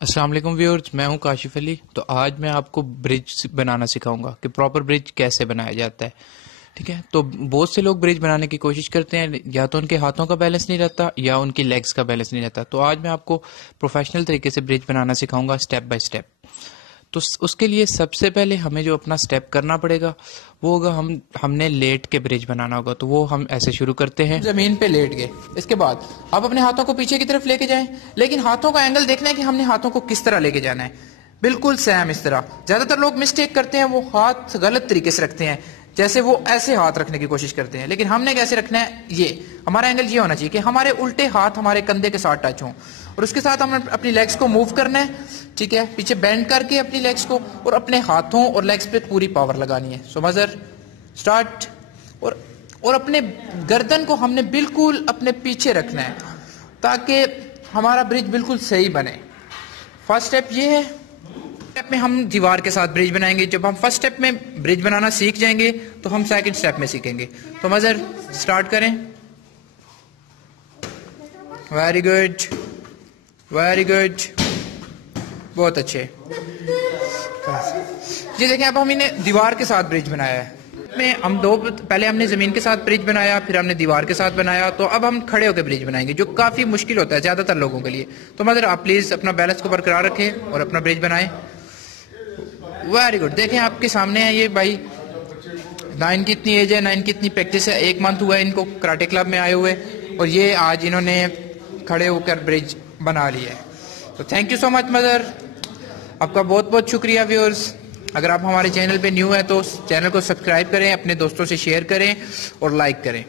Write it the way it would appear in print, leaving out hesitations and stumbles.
अस्सलाम वालेकुम व्यूअर्स, मैं हूं काशिफ अली। तो आज मैं आपको ब्रिज बनाना सिखाऊंगा कि प्रॉपर ब्रिज कैसे बनाया जाता है। ठीक है, तो बहुत से लोग ब्रिज बनाने की कोशिश करते हैं, या तो उनके हाथों का बैलेंस नहीं रहता या उनकी लेग्स का बैलेंस नहीं रहता। तो आज मैं आपको प्रोफेशनल तरीके से ब्रिज बनाना सिखाऊंगा, स्टेप बाय स्टेप। तो उसके लिए सबसे पहले हमें जो अपना स्टेप करना पड़ेगा वो होगा, हमने लेट के ब्रिज बनाना होगा। तो वो हम ऐसे शुरू करते हैं, जमीन पे लेट गए। इसके बाद आप अपने हाथों को पीछे की तरफ लेके जाएं, लेकिन हाथों का एंगल देखना है कि हमने हाथों को किस तरह लेके जाना है। बिल्कुल सेम इस तरह। ज्यादातर लोग मिस्टेक करते हैं, वो हाथ गलत तरीके से रखते हैं, जैसे वो ऐसे हाथ रखने की कोशिश करते हैं। लेकिन हमने कैसे रखना है, ये हमारा एंगल ये होना चाहिए कि हमारे उल्टे हाथ हमारे कंधे के साथ टच हों, और उसके साथ हमें अपनी लेग्स को मूव करना है। ठीक है, पीछे बेंड करके अपनी लेग्स को, और अपने हाथों और लेग्स पे पूरी पावर लगानी है। सो मजर स्टार्ट। और अपने गर्दन को हमने बिल्कुल अपने पीछे रखना है ताकि हमारा ब्रिज बिल्कुल सही बने। फर्स्ट स्टेप ये है। स्टेप में हम दीवार के साथ ब्रिज बनाएंगे। जब हम फर्स्ट स्टेप में ब्रिज बनाना सीख जाएंगे तो हम सेकंड स्टेप में सीखेंगे। तो मजर स्टार्ट करें। वेरी गुड, वेरी गुड, बहुत अच्छे। जी देखें, अब हम इन्हें दीवार के साथ ब्रिज बनाया है। में हम पहले हमने जमीन के साथ ब्रिज बनाया, फिर हमने दीवार के साथ बनाया। तो अब हम खड़े होकर ब्रिज बनाएंगे, जो काफी मुश्किल होता है ज्यादातर लोगों के लिए। तो मदर आप प्लीज अपना बैलेंस को बरकरार रखें और अपना ब्रिज बनाएं। Very good. देखें आपके सामने है ये भाई, 9 की इतनी एज है, 9 की इतनी प्रैक्टिस है, 1 मंथ हुआ है इनको कराटे क्लब में आए हुए, और ये आज इन्होंने खड़े होकर ब्रिज बना लिया है। तो thank you so much mother, आपका बहुत बहुत शुक्रिया। व्यूअर्स, अगर आप हमारे चैनल पे न्यू है तो चैनल को सब्सक्राइब करें, अपने दोस्तों से शेयर करें और लाइक करें।